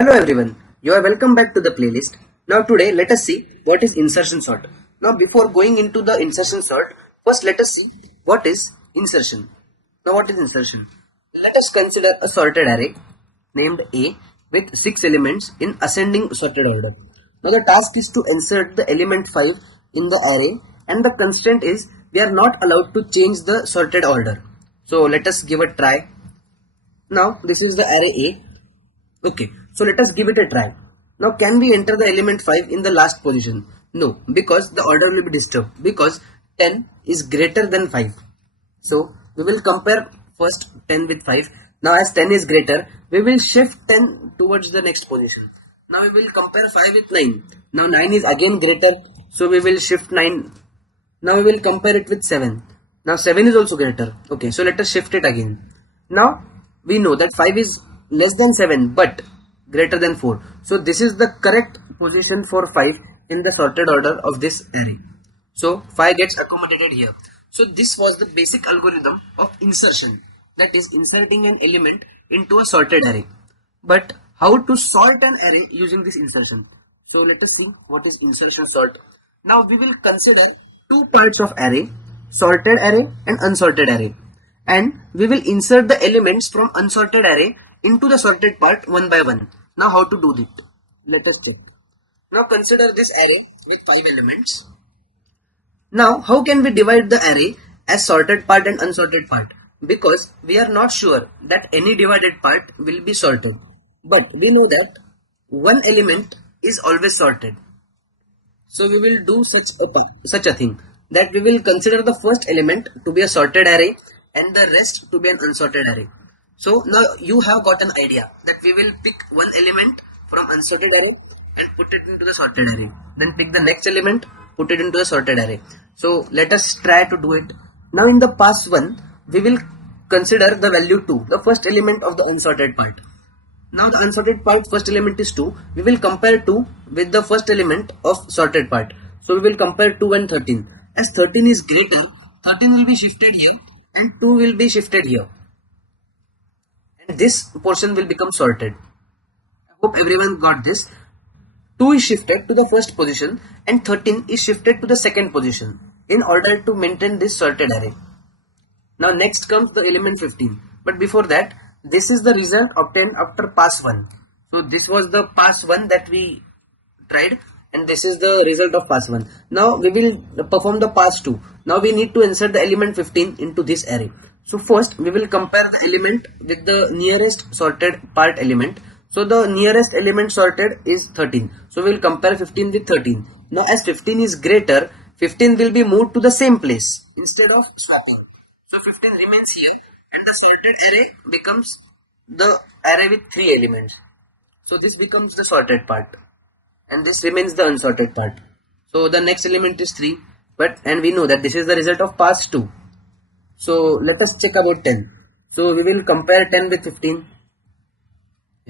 Hello everyone, you are welcome back to the playlist. Now today let us see what is insertion sort. Now before going into the insertion sort, first let us see what is insertion. Now what is insertion? Let us consider a sorted array named A with 6 elements in ascending sorted order. Now the task is to insert the element 5 in the array and the constraint is we are not allowed to change the sorted order. So let us give a try. Now this is the array A. Okay, so let us give it a try. Now can we enter the element 5 in the last position? No, because the order will be disturbed because 10 is greater than 5. So we will compare first 10 with 5. Now as 10 is greater, we will shift 10 towards the next position. Now we will compare 5 with 9. Now 9 is again greater, so we will shift 9. Now we will compare it with 7. Now 7 is also greater. Okay, so let us shift it again. Now we know that 5 is less than 7 but greater than 4. So this is the correct position for 5 in the sorted order of this array. So 5 gets accommodated here. So this was the basic algorithm of insertion, that is inserting an element into a sorted array. But how to sort an array using this insertion? So let us see what is insertion sort. Now we will consider two parts of array, sorted array and unsorted array. And we will insert the elements from unsorted array into the sorted part one by one. Now how to do it? Let us check. Now consider this array with 5 elements. Now how can we divide the array as sorted part and unsorted part? Because we are not sure that any divided part will be sorted. But we know that one element is always sorted. So we will do such a thing, that we will consider the first element to be a sorted array and the rest to be an unsorted array. So now you have got an idea that we will pick one element from unsorted array and put it into the sorted array. Then pick the next element, put it into the sorted array. So let us try to do it. Now in the pass 1, we will consider the value 2, the first element of the unsorted part. Now the unsorted part first element is 2. We will compare 2 with the first element of sorted part. So we will compare 2 and 13. As 13 is greater, 13 will be shifted here and 2 will be shifted here. This portion will become sorted. I hope everyone got this. 2 is shifted to the first position and 13 is shifted to the second position in order to maintain this sorted array. Now next comes the element 15. But before that, this is the result obtained after pass 1. So this was the pass 1 that we tried and this is the result of pass 1. Now we will perform the pass 2. Now we need to insert the element 15 into this array. So first we will compare the element with the nearest sorted part element. So the nearest element sorted is 13. So we will compare 15 with 13. Now as 15 is greater, 15 will be moved to the same place instead of swapping. So 15 remains here and the sorted array becomes the array with 3 elements. So this becomes the sorted part and this remains the unsorted part. So the next element is 3, and we know that this is the result of pass 2. So let us check about 10. So we will compare 10 with 15.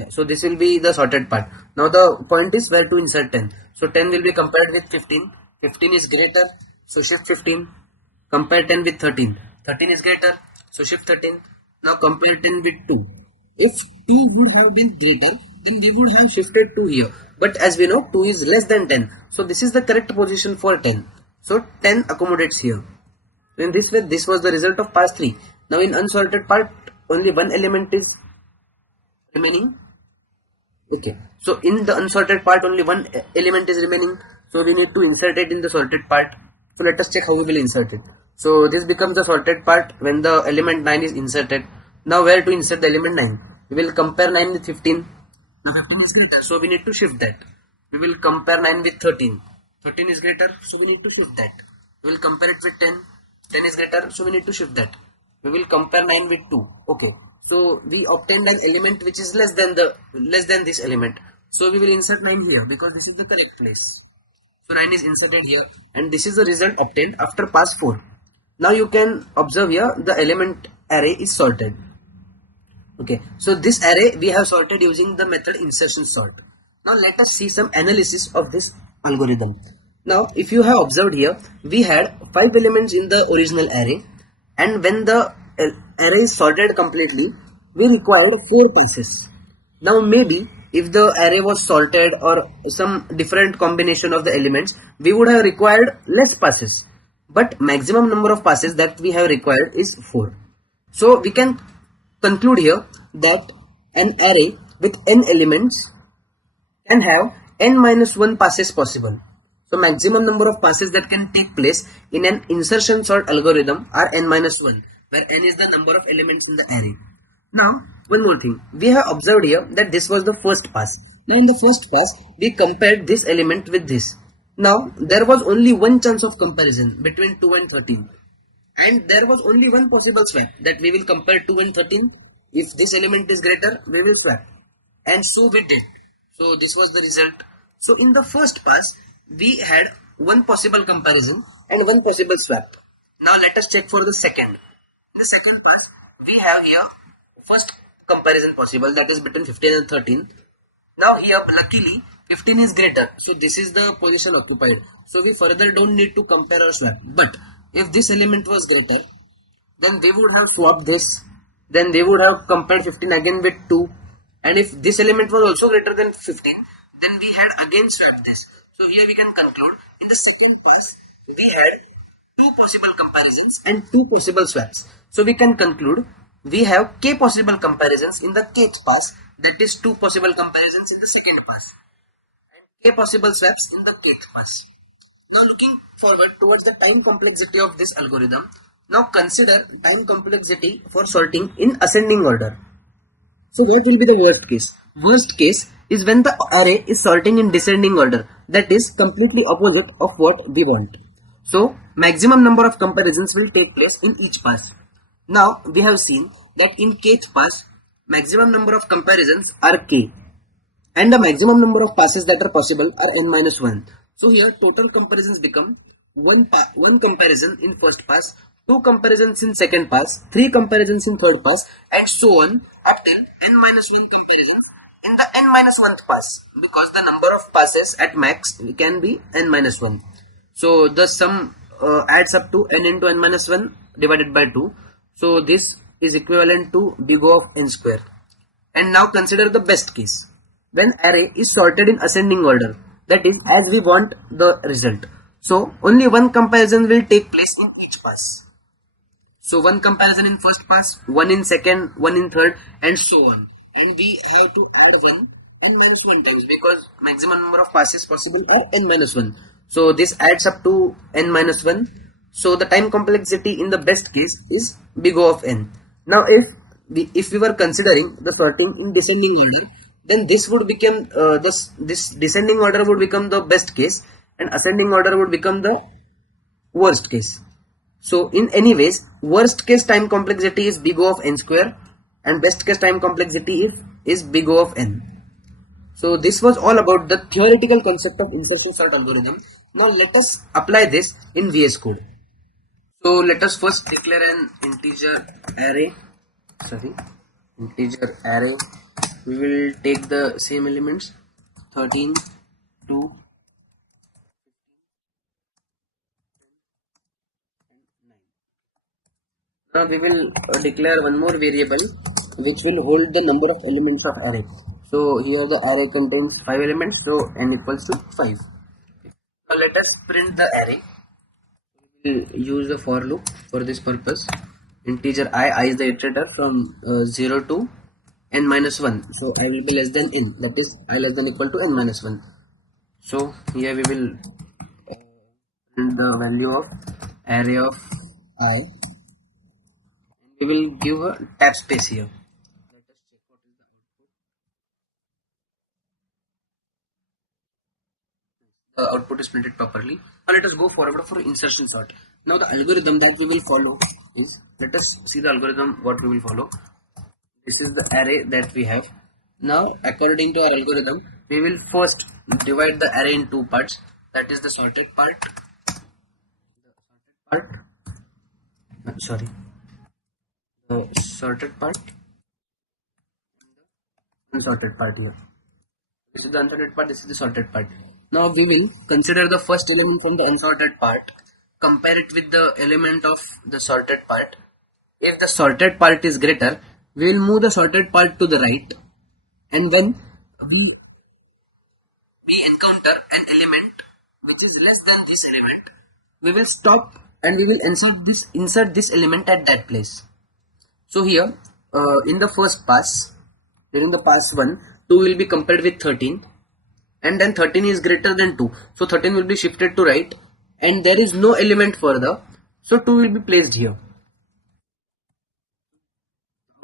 So this will be the sorted part. Now the point is where to insert 10. So 10 will be compared with 15. 15 is greater, so shift 15. Compare 10 with 13. 13 is greater, so shift 13. Now compare 10 with 2. If 2 would have been greater, then we would have shifted 2 here. But as we know, 2 is less than 10. So this is the correct position for 10. So 10 accommodates here. In this way, this was the result of pass 3. Now in unsorted part, only one element is remaining. Okay, so in the unsorted part, only one element is remaining. So we need to insert it in the sorted part. So let us check how we will insert it. So this becomes the sorted part when the element 9 is inserted. Now where to insert the element 9? We will compare 9 with 15. Now 15 is greater, so we need to shift that. We will compare 9 with 13. 13 is greater, so we need to shift that. We will compare it with 10. 10 is greater, so we need to shift that. We will compare 9 with 2. Okay, so we obtained an element which is less than this element. So we will insert 9 here because this is the correct place. So 9 is inserted here and this is the result obtained after pass 4. Now you can observe here the element array is sorted. Okay, so this array we have sorted using the method insertion sort. Now let us see some analysis of this algorithm. Now if you have observed here, we had 5 elements in the original array and when the array is sorted completely, we required 4 passes. Now maybe if the array was sorted or some different combination of the elements, we would have required less passes. But maximum number of passes that we have required is 4. So we can conclude here that an array with n elements can have n minus 1 passes possible. So maximum number of passes that can take place in an insertion sort algorithm are n minus 1, where n is the number of elements in the array. Now, one more thing. We have observed here that this was the first pass. Now, in the first pass, we compared this element with this. Now, there was only one chance of comparison between 2 and 13. And there was only one possible swap, that we will compare 2 and 13. If this element is greater, we will swap. And so we did. So, this was the result. So, in the first pass, we had one possible comparison and one possible swap. Now, let us check for the second. In the second pass, we have here first comparison possible, that is between 15 and 13. Now here luckily 15 is greater, so this is the position occupied, so we further don't need to compare or swap. But if this element was greater, then we would have swapped this, then they would have compared 15 again with 2, and if this element was also greater than 15, then we had again swapped this. So here we can conclude in the second pass we had two possible comparisons and two possible swaps. So we can conclude we have k possible comparisons in the kth pass, that is two possible comparisons in the second pass, and k possible swaps in the kth pass. Now looking forward towards the time complexity of this algorithm, now consider time complexity for sorting in ascending order. So what will be the worst case? Worst case is when the array is sorting in descending order, that is completely opposite of what we want. So maximum number of comparisons will take place in each pass. Now we have seen that in kth pass, maximum number of comparisons are k, and the maximum number of passes that are possible are n minus 1. So here total comparisons become one comparison in first pass, two comparisons in second pass, three comparisons in third pass, and so on up till n minus 1 comparisons in the n minus 1th pass, because the number of passes at max can be n minus 1. So the sum adds up to n into n minus 1 divided by 2. So this is equivalent to big O of n square. And now consider the best case, when array is sorted in ascending order, that is as we want the result. So only one comparison will take place in each pass. So one comparison in first pass, one in second, one in third, and so on. And we have to add one n minus 1 times, because maximum number of passes possible are n minus 1. So this adds up to n minus 1. So the time complexity in the best case is big O of n. Now if we were considering the sorting in descending order, then this would become this descending order would become the best case, and ascending order would become the worst case. So in any ways, worst case time complexity is big O of n square, and best case time complexity is big O of n. So this was all about the theoretical concept of insertion sort algorithm. Now let us apply this in VS Code. So let us first declare an integer array. We will take the same elements 13, 2, now we will declare one more variable which will hold the number of elements of array. So here the array contains 5 elements, so n equals to 5. Now let us print the array. We will use the for loop for this purpose. Integer I is the iterator from 0 to n minus 1. So I will be less than n, that is I less than equal to n minus 1. So here we will print the value of array of I. We will give a tab space here. Let us check what is the output. The output is printed properly. Now let us go forward for insertion sort. Now the algorithm that we will follow is, let us see the algorithm what we will follow. This is the array that we have. Now according to our algorithm, we will first divide the array in two parts, that is the sorted part, the sorted part, unsorted part here. This is the unsorted part, this is the sorted part. Now we will consider the first element from the unsorted part, compare it with the element of the sorted part. If the sorted part is greater, we will move the sorted part to the right, and when we encounter an element which is less than this element, we will stop and we will insert this element at that place. So here in the first pass, during the pass 1, 2 will be compared with 13, and then 13 is greater than 2, so 13 will be shifted to right, and there is no element further, so 2 will be placed here.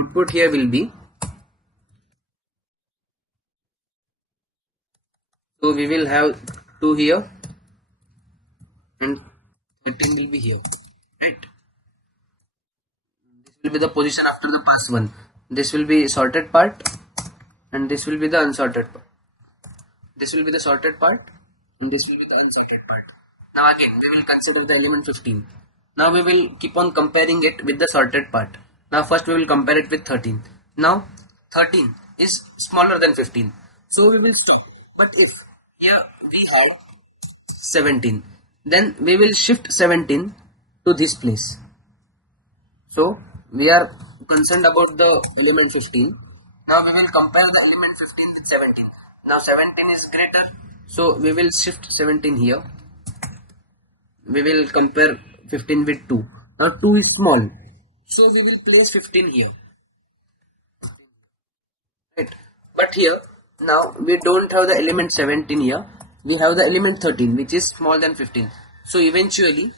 Output here will be, so we will have 2 here and 13 will be here, right? This will be the position after the pass 1. This will be sorted part and this will be the unsorted part. This will be the sorted part and this will be the unsorted part. Now again we will consider the element 15. Now we will keep on comparing it with the sorted part. Now first we will compare it with 13. Now 13 is smaller than 15, so we will stop. But if here we have 17, then we will shift 17 to this place. So we are concerned about the element 15. Now we will compare the element 15 with 17. Now 17 is greater, so we will shift 17 here. We will compare 15 with 2. Now 2 is small, so we will place 15 here. Right. But here now we don't have the element 17 here. We have the element 13, which is smaller than 15. So eventually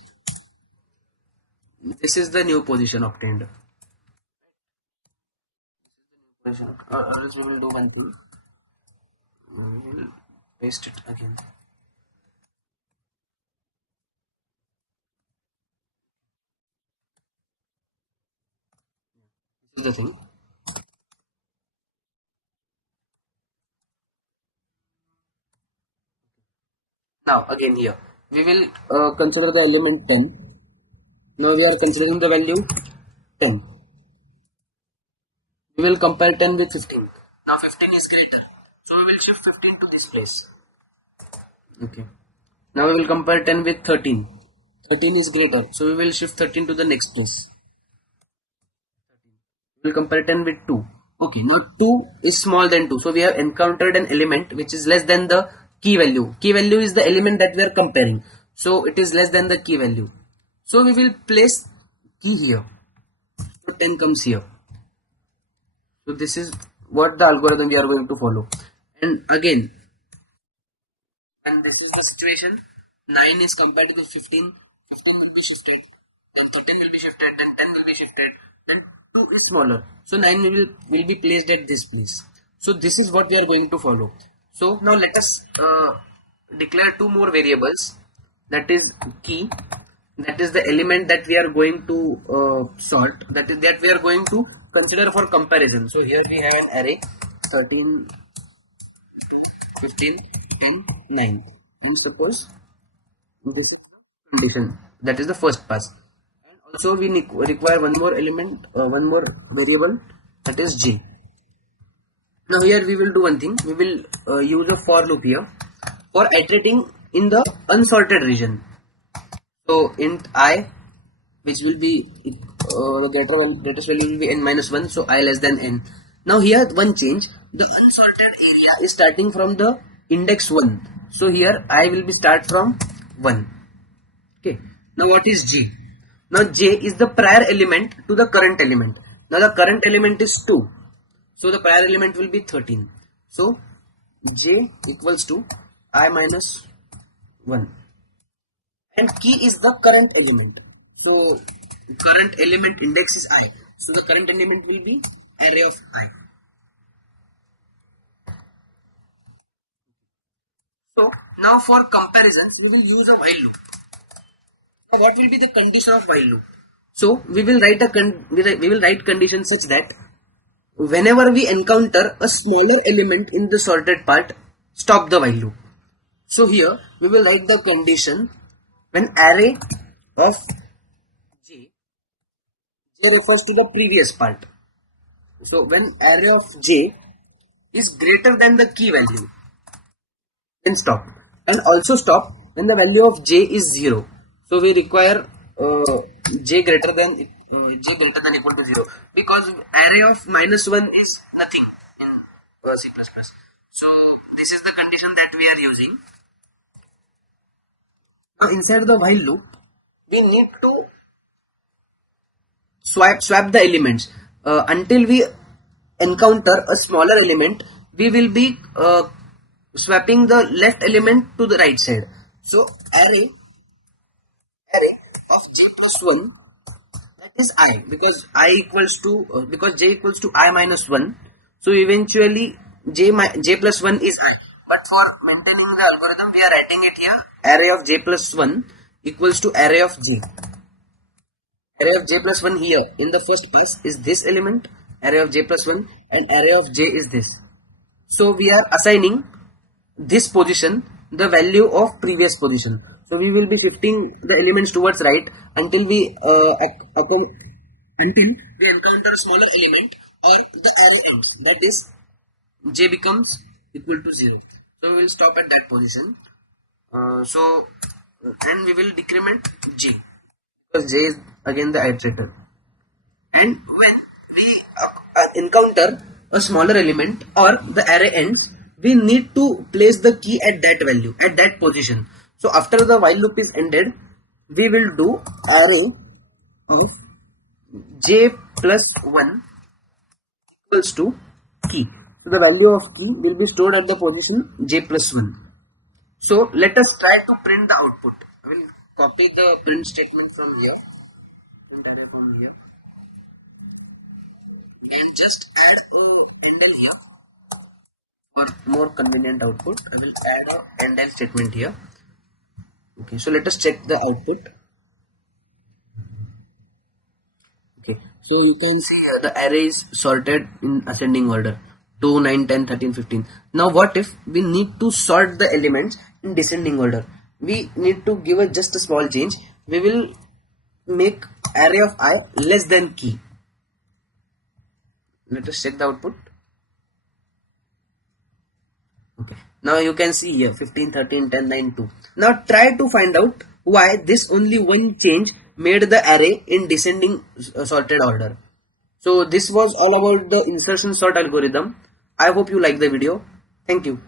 this is the new position obtained. Or else we will do one thing. We will paste it again. This is the thing. Now again here we will consider the element 10. Now we are considering the value 10. We will compare 10 with 15. Now 15 is greater, so we will shift 15 to this place. Okay. Now we will compare 10 with 13. 13 is greater, so we will shift 13 to the next place. We will compare 10 with 2. Okay, now 2 is smaller than 2, so we have encountered an element which is less than the key value. Key value is the element that we are comparing, so it is less than the key value. So we will place key here. So 10 comes here. So this is what the algorithm we are going to follow. And again, and this is the situation, 9 is compared to 15, 15 will be shifted, then 13 will be shifted, then 10 will be shifted, then 2 is smaller, so 9 will be placed at this place. So this is what we are going to follow. So now let us declare 2 more variables, that is key, that is the element that we are going to sort, that we are going to consider for comparison. So here we have an array 13, 15, 10, 9, and suppose this is the condition, that is the first pass, and also we require one more element, one more variable, that is j. Now here we will do one thing, we will use a for loop here for iterating in the unsorted region. So int I, which will be the greatest value will be n minus 1, so I less than n. Now here one change, the unsorted area is starting from the index 1, so here I will be start from 1. Okay, now what is j? Now j is the prior element to the current element. Now the current element is 2, so the prior element will be 13, so j equals to I minus 1, and key is the current element, so current element index is I, so the current element will be array of I. So now for comparisons we will use a while loop. Now what will be the condition of while loop? So we will write we will write condition such that whenever we encounter a smaller element in the sorted part, stop the while loop. So here we will write the condition when array of j refers to the previous part. So when array of j is greater than the key value, then stop, and also stop when the value of j is 0. So we require j greater than equal to 0, because array of minus 1 is nothing C++. So this is the condition that we are using. Now inside the while loop, we need to swap the elements until we encounter a smaller element. We will be swapping the left element to the right side. So array of j plus 1, that is I, because I equals to because j equals to I minus 1. So eventually j plus 1 is I. But for maintaining the algorithm, we are writing it here. Array of j plus 1 equals to array of j. Array of j plus 1 here in the first pass is this element, array of j plus 1, and array of j is this. So we are assigning this position the value of previous position. So we will be shifting the elements towards right until we encounter a smaller element or the array ends, that is j becomes equal to 0. So we will stop at that position. And we will decrement j, because j is again the iterator. And when we encounter a smaller element or the array ends, we need to place the key at that value, at that position. So after the while loop is ended, we will do array of j plus 1 equals to key. So the value of key will be stored at the position j plus 1. So let us try to print the output. I will copy the print statement from here, print array from here, and just add a endl here. For more convenient output, I will add an endl statement here. Okay, so let us check the output. Okay, so you can see the array is sorted in ascending order: 2, 9, 10, 13, 15. Now what if we need to sort the elements in descending order? We need to give just a small change. We will make array of I less than key. Let us check the output. Okay, now you can see here 15, 13, 10, 9, 2. Now try to find out why this only one change made the array in descending sorted order. So this was all about the insertion sort algorithm. I hope you like the video. Thank you.